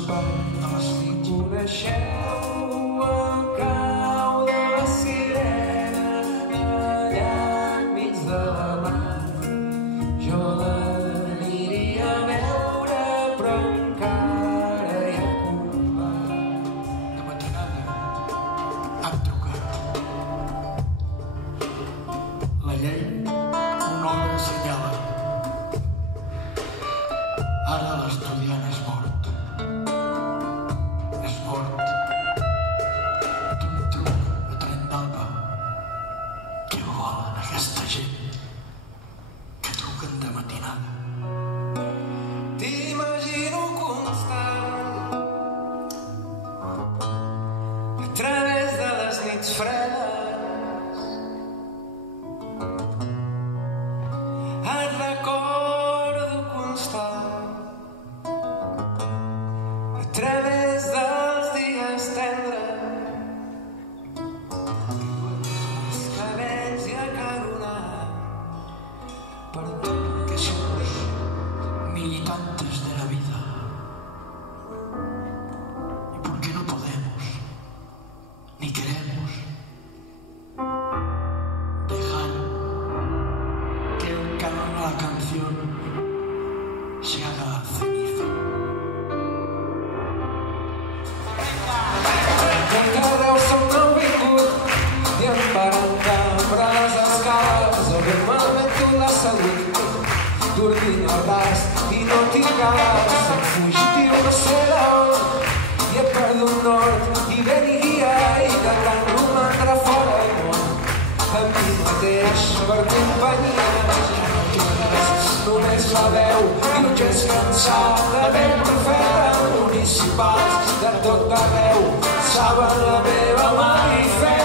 espais si coneixeu el cau de la sirena allà enmig de la mar. Jo l'aniria a veure però encara hi ha combat. De matinada han trucat. La llei una hora assenyala. Ara l'estudiant és mort. És mort. D'un truc a tren d'alba. Què volen aquesta gent que truquen de matinada? T'imagino constant a través de les nits fredes. Et recordo constant a través dels dies tendres, els cabells i acaronats per tot. Que somos militantes de la vida. Y porque no podemos, ni queremos, dejar que el canon a la canción se haga ceniza. Que Reus som nouvingut i em varen cambra les escales. Haver-me mentit la salut, dormint al gas i no tinc gas. Em fugitiu no sé d'on i he perdut nord i ben i guia i de tant romandre fora del món. Amb mi mateix per companyia ja no tinc res, només la veu i un gest cansat de vent profeta municipals de tot arreu saben la meva manifesta.